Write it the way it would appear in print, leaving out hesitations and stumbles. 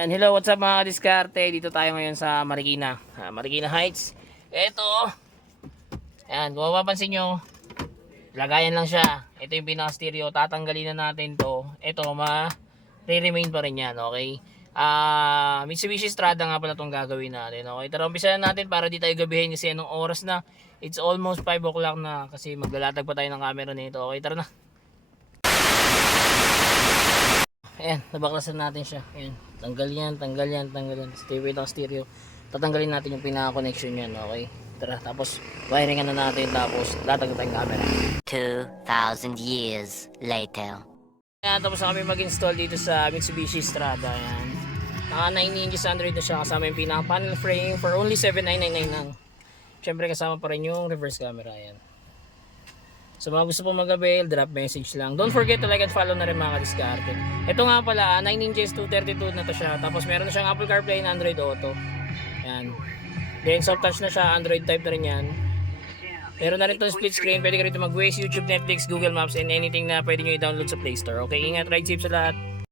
And hello, what's up mga kadiskarte? Dito tayo ngayon sa Marikina, Marikina Heights. Ito, ayan, kung mapapansin nyo, lagayan lang siya. Ito yung pinaka-stereo, tatanggalin na natin to. Ito, ma-remain pa rin yan, okay? Mitsubishi Strada nga pala itong gagawin natin, okay? Tara, umpisahan natin para di tayo gabihin kasi anong oras na. It's almost 5 o'clock na kasi maglalatag pa tayo ng camera nito, okay? Tara na. Ayan, nabaklasan natin siya. Ayan, tanggal yan. Stay lang stereo. Tatanggalin natin yung pinaka-connection yan, okay? Tara, tapos wiringan na natin, tapos latag na tayong camera. 2,000 years later. Ayan, tapos na kami mag-install dito sa Mitsubishi Strada. Ayan. Naka 9 inches Android na siya, kasama yung pinaka-panel frame for only 7,999 lang. Siyempre kasama pa rin yung reverse camera. Ayan. So mga gusto po mag-avail, drop message lang. Don't forget to like and follow na rin mga kadiskarte. Ito nga pala, 9 inches 232 na to siya. Tapos meron na siyang Apple CarPlay and Android Auto. Yan. Then soft touch na siya, Android type na rin yan. Meron na rin itong split screen. Pwede ka rin mag-Waze, YouTube, Netflix, Google Maps, and anything na pwede nyo i-download sa Play Store. Okay, ingat, ride safe sa lahat.